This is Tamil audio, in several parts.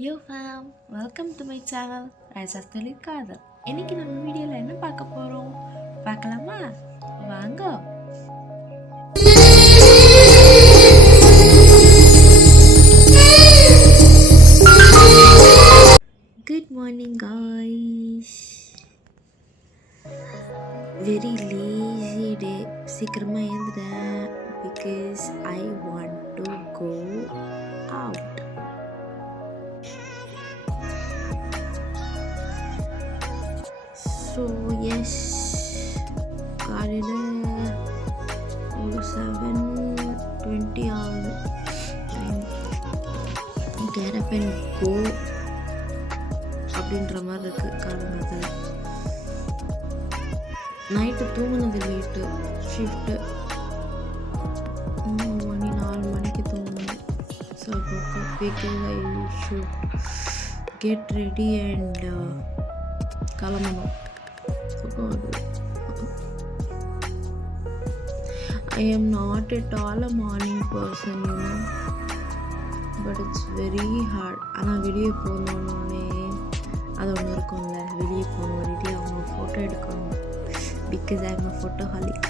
Yo fam, welcome to my channel Raisa's தொழில் காதல். இன்னைக்கு நம்ம வீடியோவில் என்ன பார்க்க போகிறோம் பார்க்கலாமா? வாங்க. Good morning guys. Very lazy day. சீக்கிரமாக எழுந்துட்டேன் because I want to go out. So yes, காலையில் ஒரு 7:20 ஆகுது. கெட் அப் அண்ட் கோ அப்படின்ற மாதிரி இருக்குது காலங்காலத்தில். நைட்டு தூங்குனது லேட்டு, ஷிஃப்ட்டு 4 மணிக்கு தூங்குனது. So because I should get ready and கிளம்பணும். I am not at all a morning person, but it's very hard. ஆனால் வெளியே போகணுன்னே அது ஒன்று இருக்கும்ல, வெளியே போகணும், ரெடி ஆகணும், ஃபோட்டோ எடுக்கணும். Because I am a photoholic.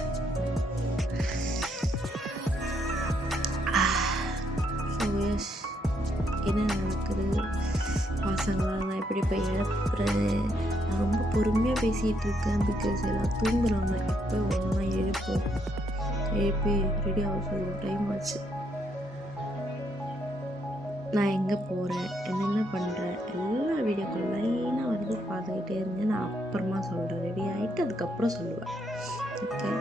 So yes, என்ன நடக்குது? பசங்களாம் நான் எப்படி போய் எழுப்புறேன்? நான் ரொம்ப பொறுமையாக பேசிகிட்டு இருக்கேன் பிகாஸ் எல்லாம் தூங்குறாங்க. எப்போ ஒன்றா எழுப்பி ரெடி ஆக சொல்ல டைம் ஆச்சு. நான் எங்கே போகிறேன், என்னென்ன பண்ணுறேன், எல்லா வீடியோக்கள் லைனாக வந்து பார்த்துக்கிட்டே இருந்தேன். நான் அப்புறமா சொல்கிறேன், ரெடி ஆகிட்டு அதுக்கப்புறம் சொல்லுவேன். ஓகே.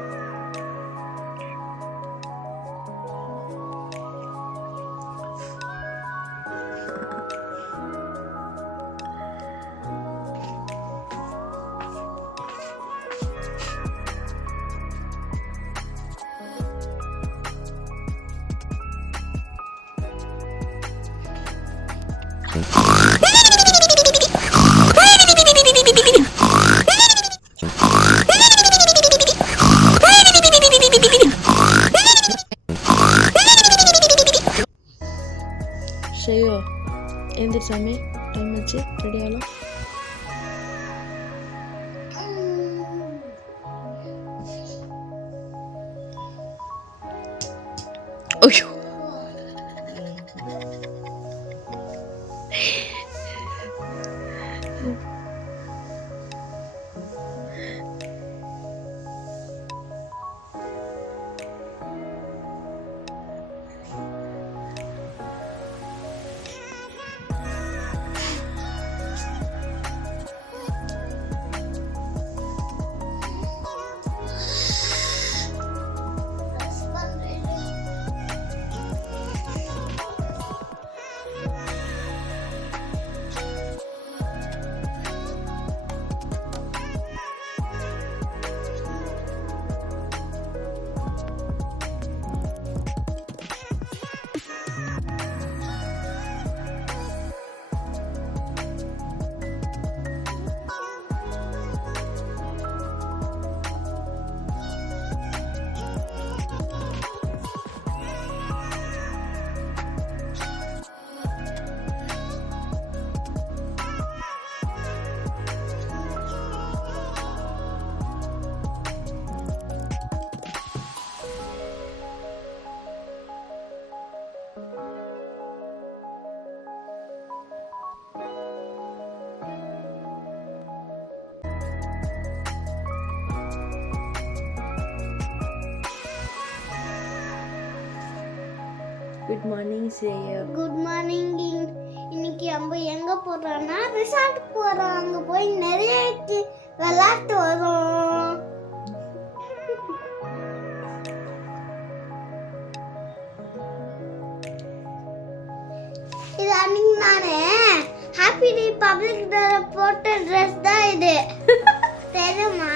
ஷையோ எழுந்திரிச்சாமே, டைம் ஆச்சு, ரெடி ஆகலாம். ஐயோ, good morning Shreya. Good morning. இன்னைக்கு நம்ம எங்க போறோம்னா ரிசார்ட் போறோம். அங்க போய் நிறைய விளையாட்டு வரும். இது அன்னைக்கு நானே ஹாப்பி ரிபப்ளிக் டே போட்ட ட்ரெஸ் தான் இது. தெரியுமா?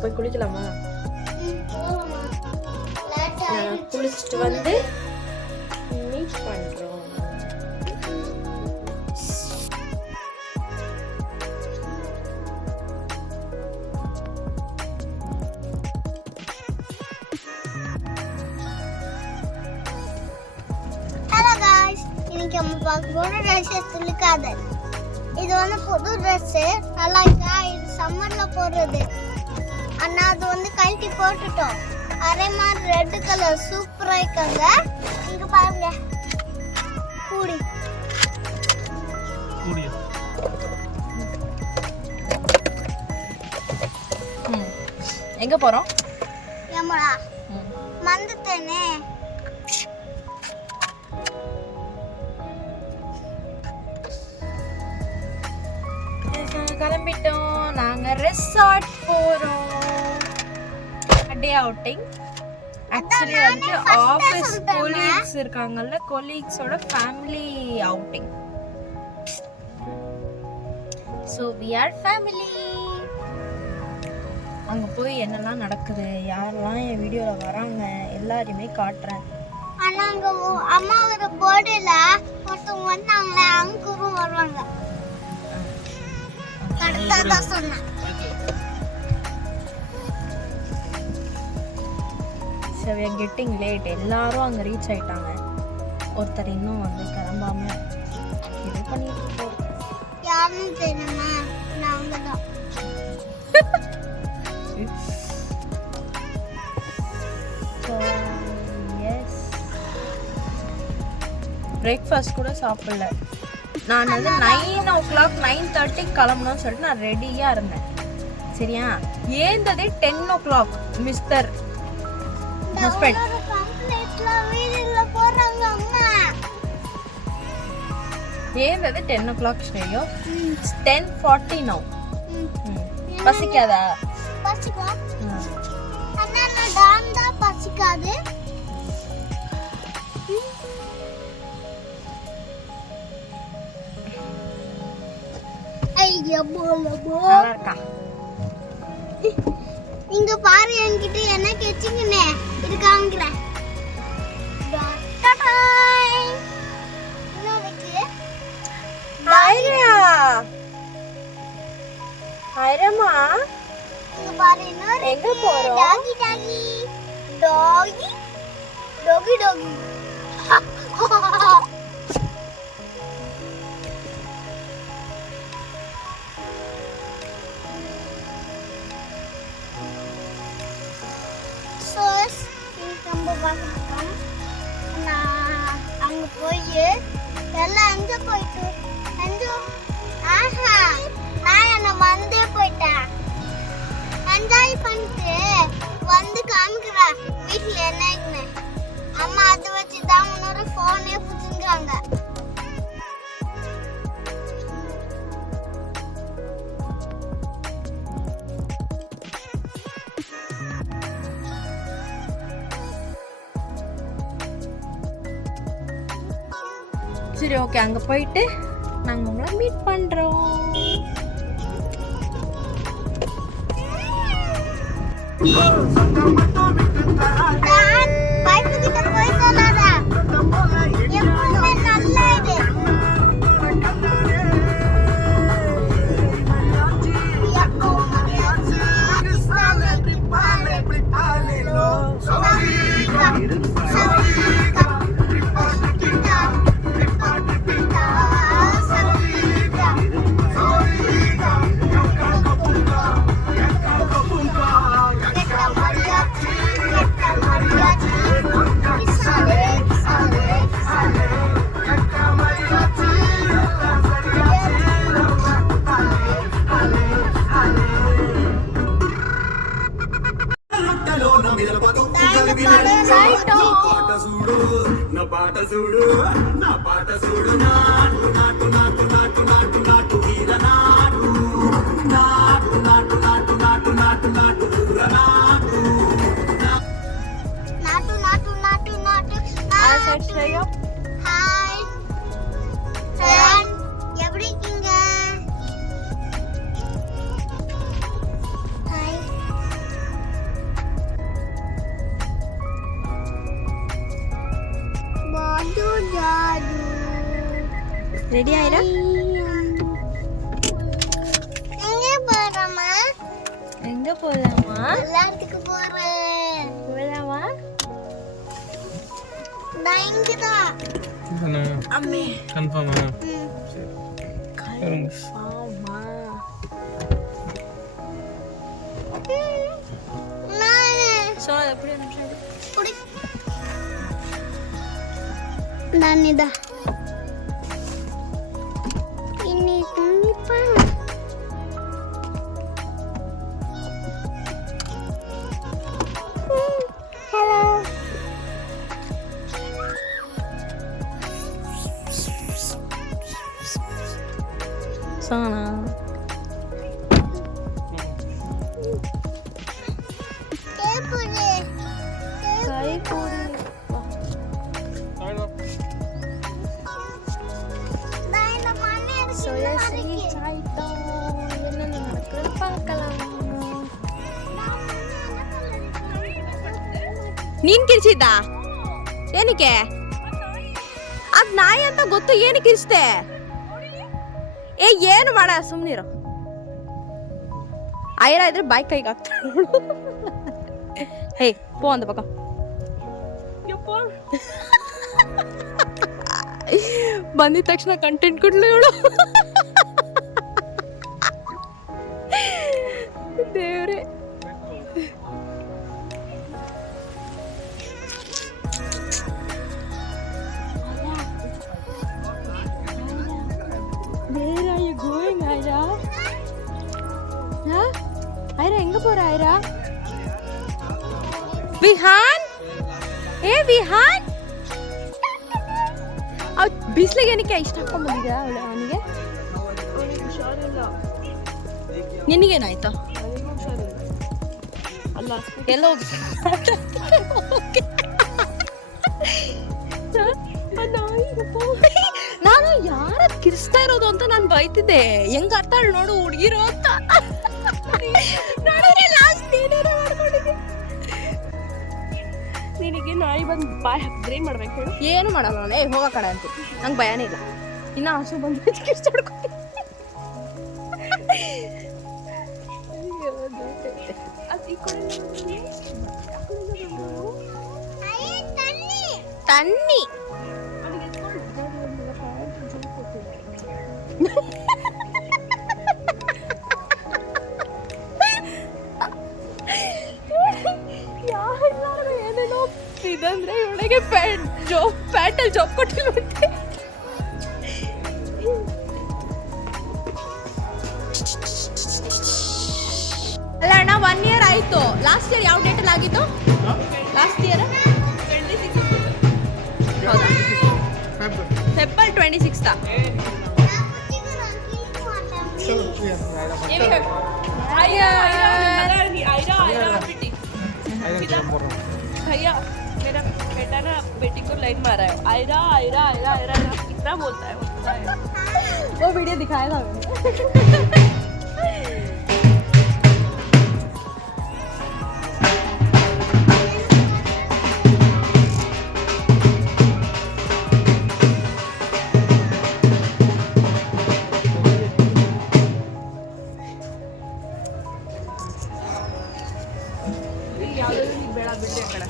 போய் குளிக்கலாமா? குளிச்சுட்டு வந்து மீட் பண்ணுறோம். இன்னைக்கு நம்ம பார்க்க போற ட்ரெஸ் துளிக்காது. இது வந்து புது ட்ரெஸ், நல்லா இருக்கா? இது சம்மர்ல போடுறது. ஆனா அது வந்து கழட்டி போட்டுட்டோம். அதே மாதிரி ரெட் கலர் சூப்பரா இருக்காங்க. இங்க பாருங்க, கூடி எங்க போறோம்? ஏமடா மந்துட்டேனே. கிளம்பிட்டோம். நாங்க ரெசார்ட் போறோம். Day outing. ஆக்சுவலி வந்து ஆஃபீஸ் கொலீக்ஸ் இருக்காங்கல்ல, கொலீக்ஸோட family outing. So we are family. அங்கே போய் என்னெல்லாம் நடக்குது, யாரெல்லாம் என் வீடியோவில் வராங்க எல்லாரையுமே காட்டுறேன். ஆனால் அங்கே அம்மாவோட பர்த்டேல ஒருத்தவங்க வந்தாங்களே, அங்குரும் வருவாங்க. கரெக்டாக தான் சொன்னேன். So we are getting late. எல்லாரும் அங்கே ரீச் ஆயிட்டாங்க. ஒருத்தர் இன்னும் வந்து கிளம்பாம இது பண்ணிட்டு இருக்கோம். யாருன்னு தெரியுமா? நாங்கள் தான். பிரேக்ஃபாஸ்ட் கூட சாப்பிடல. நான் வந்து 9 o'clock 9:30 கிளம்பணும்னு சொல்லிட்டு நான் ரெடியாக இருந்தேன். சரியா? ஏந்ததே 10 o'clock. மிஸ்டர் ஹஸ்பண்ட் ஏந்தது 10 o'clock. ஸ்டேயோ 10:40 now. பசிக்காதா? பசிக்கும். ஆனா நான் தான் பசிக்காது. ஐயா போலபோ. நல்லா இருக்கா? இங்க பாரு, என்கிட்ட என்ன கேச்சிங்கனே. இது காமிக்கிறேன். டாடாய். என்ன இருக்கு? ஹைரா. ஹைரமா. இங்க பாரு, இன்னொரு எங்க போறோம்? டாகி டாகி. டாகி. டாகி டாகி. சோஸ் நம்ம பார்க்கலாம். நான் அங்க போய் எல்லாம் எங்க போயிட்டு நான் என்ன வந்தே போயிட்டேன். என்ஜாய் பண்ணிட்டு வந்து காமிக்கிறேன் வீட்டில் என்னன்னு. அம்மா அதை வச்சு தான் இன்னொரு ஃபோனே புடிச்சுங்கிறாங்க. சரி, ஓகே. அங்கே போயிட்டு நாங்கள் உங்களை மீட் பண்ணுறோம். ரெடி ஆயிரா? எங்க போலாமா? எல்லாத்துக்கு போறேன். போலாமா? நான் இங்கதான். ಅಮ್ಮೆ ಕನ್ಫರ್ಮ್ ನಾನಿದ ಇನ್ನಿ ಕುಂದಿಪ್ಪ ಹಲೋ ಸೋನಾ ಟೇಪುರಿ ಕೈ ಕೊಡಿ ನಾಯಿನ ಮನೆ ಸೋಯಾ ಸ್ವೀಟ್ ಆಯ್ತು என்னென்ன நடக்குது பார்க்கலாம் ನೀನ್ ಕಿರ್ಚಿದ್ದ ಏನಕ್ಕೆ ಅದ್ ನಾಯಿ ಅಂತ ಗೊತ್ತು ಏನಕ್ಕೆ ಕಿರ್ಚ್ದೆ ಏ ಏನು ಮಾಡ ಸುಮ್ನಿರು ಐರ ಇದ್ರೆ ಬೈಕ್ ಕೈಗೆ ಹಾಕ್ತಾಳೆ ಹೇ ಪೋ ಅಂದ ಪಕ್ಕ ಬಂದಿದ ತಕ್ಷಣ ಕಂಟೆಂಟ್ ಕೊಡ್ಲು ಇವಳು ದೇವ್ರೆ Where are you going, Ira? Huh? Ira, எங்க போற Ira? ವಿಹಾನ್ ಏ ವಿಹಾನ್ ಬಿಸ್ಲಿಗೆ ಏನಕ್ಕೆ ಇಷ್ಟ ಹಾಕೊಂಡ್ ಬಂದಿದ್ಯಾ ಅವನಿಗೆ ನಿನಗೇನಾಯ್ತು ಎಲ್ಲ ನಾನು ಯಾರ ಕಿರ್ಸ್ತಾ ಇರೋದು ಅಂತ ನಾನು ಬೈತಿದ್ದೆ ಹೆಂಗ್ ಅರ್ತಾಳ್ ನೋಡು ಹುಡುಗಿರು ಅಂತ ನೋಡಿದ್ರೆ ಲಾಸ್ಟ್ ನೀನೇನೆ ಮಾಡ್ಕೊಂಡಿದ್ದೆ ನಿನಗೆ ನಾಯಿ ಬಂದು ಬಾಯ್ ಹಾಕಿದ್ರೆ ಏನ್ ಮಾಡ್ಬೇಕು ಹೇಳು? ಏನು ಮಾಡಲ್ಲ ನಾನು ಹೋಗ ಕಡೆ ಅಂತ ನಂಗೆ ಭಯನೇ ಇಲ್ಲ ಇನ್ನ ಆಸು ಬಂದು ಕಿರ್ಚಾಡ್ಕೊಂಡು ತನ್ನಿ ಏನೇನೋ ಇದಂದ್ರೆ ಇವಳಿಗೆ ಪ್ಯಾಂಟಲ್ಲಿ ಜಾಬ್ ಕೊಟ್ಟಿಲ್ವಂತೆ ಅಲ್ಲ ಅಣ್ಣ 1 year ಆಯ್ತು ಲಾಸ್ಟ್ ಇಯರ್ ಯಾವ ಡೇಟಲ್ಲಿ ಆಗಿತ್ತು ಲಾಸ್ಟ್ ಇಯರ್ ಹೌದಾ ಫೆಬ್ರವರಿ 26 भैया मेरा बेटा ना बेटी को लाइन मारा है आयरा आयरा आयरा आयरा कितना बोलता है वो वीडियो दिखाया था मैंने ಬೇಡ ಬಿಟ್ಟೆ ಆ ಕಡೆ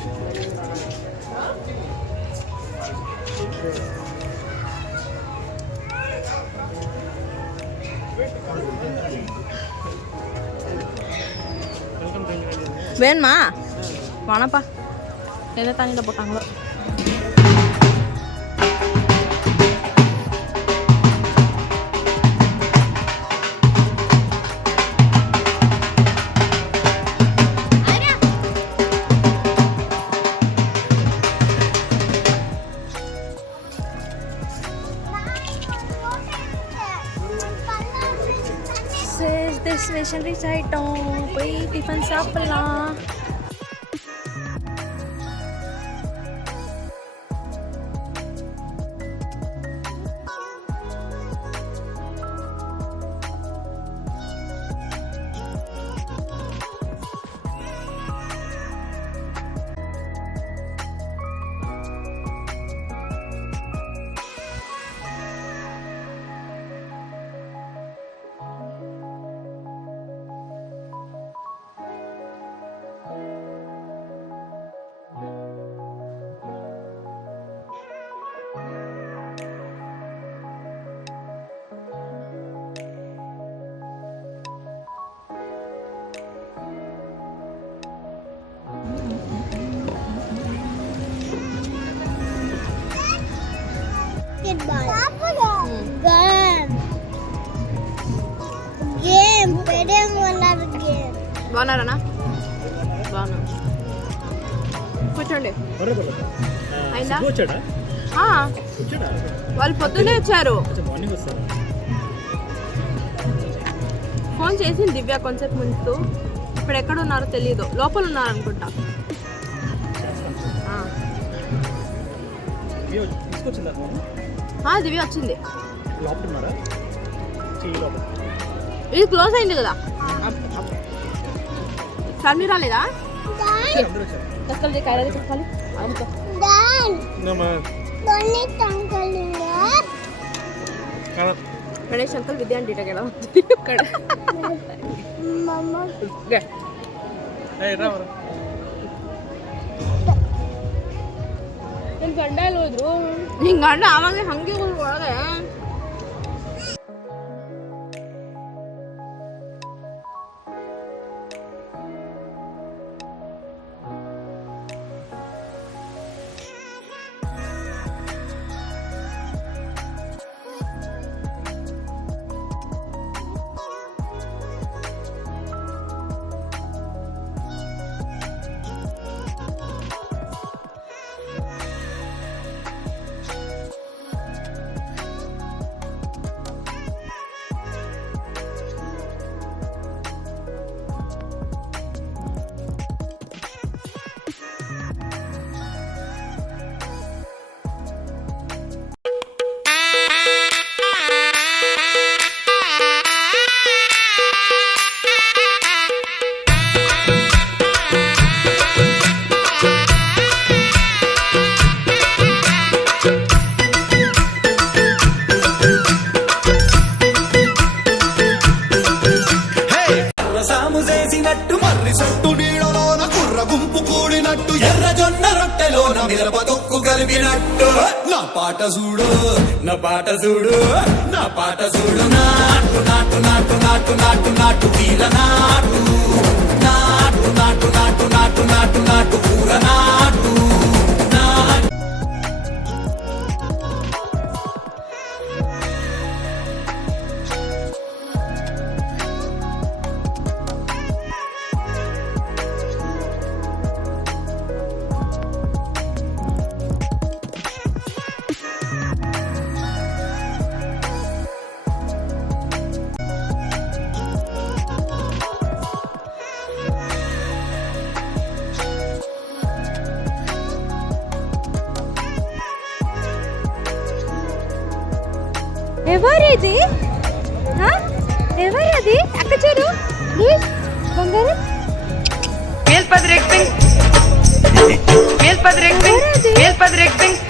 வேணுமா வானப்பா எந்த தண்ணியில் போட்டாங்களோ டெஸ்டினேஷன் ரீச் ஆயிட்டோம் போய் டிஃபன் சாப்பிடலாம் బాగున్నారనా? బాగున్నా. కూర్చోండి. అయిందా? వాళ్ళు పొద్దున్నే వచ్చారు. ఫోన్ చేసింది దివ్య కొంచెంసేపు ముందు. ఇప్పుడు ఎక్కడ ఉన్నారో తెలియదు, లోపల ఉన్నారు అనుకుంటా. దివ్య వచ్చింది. ఇది క్లోజ్ అయింది కదా. షర్మి రాలేదా? గణేష్ అంకల్ విద్యా అంటే కదా ಗಂಡ ಹೋದ್ರು ಹಿಂಗ ಗಂಡ ಆವಾಗ ಹಂಗೆ ಒಳಗೆ నా పాట చూడు నా పాట చూడు నా పాట చూడు నాటు నాటు నాటు నాటు నాటు నాటు వీర నాటు నాటు నాటు నాటు నాటు నాటు నాటు పూర నాటు ఎవరిది ఎవరది అక్క చూడు బంగారం Mel Padre Acting.